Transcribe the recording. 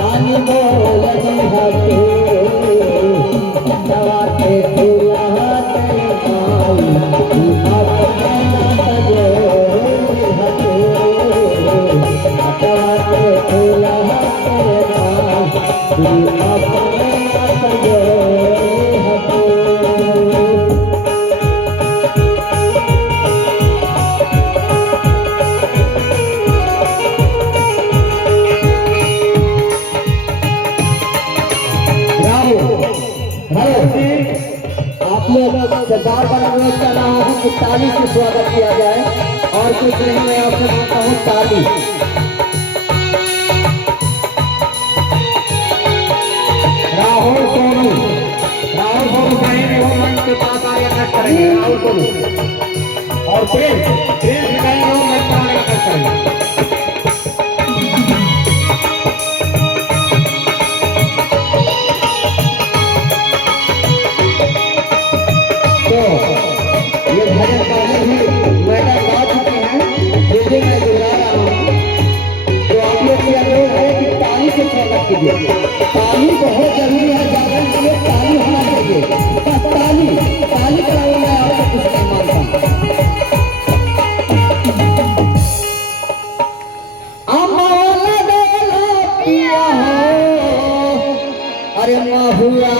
आनी बोलनी हते दवाते फूलाते पाई अपने सजे हते दवाते फूलाते पाई अपने सजे हते। आप लोग सरदार का अनुरोध कर रहा हूँ कि ताली से स्वागत किया जाए और कुछ नहीं, मैं आपसे मांगता हूँ ताली। राहुल सोनू बहन वो मंच के पास आगे कट करेंगे। राहुल सोनू और प्रेम बहन वो मंच पर आगे कट करेंगे। ये भजन पहले भी मैडम गा चुके हैं, फिर भी मैं दोहरा रहा हूँ। तो आप लोग से अनुरोध है कि ताली से स्वागत कीजिए। ताली बहुत जरूरी है, जागरण के लिए ताली होना चाहिए। ताली ताली कराओ, मैं आपको कुछ नहीं मानता। अरे महुआ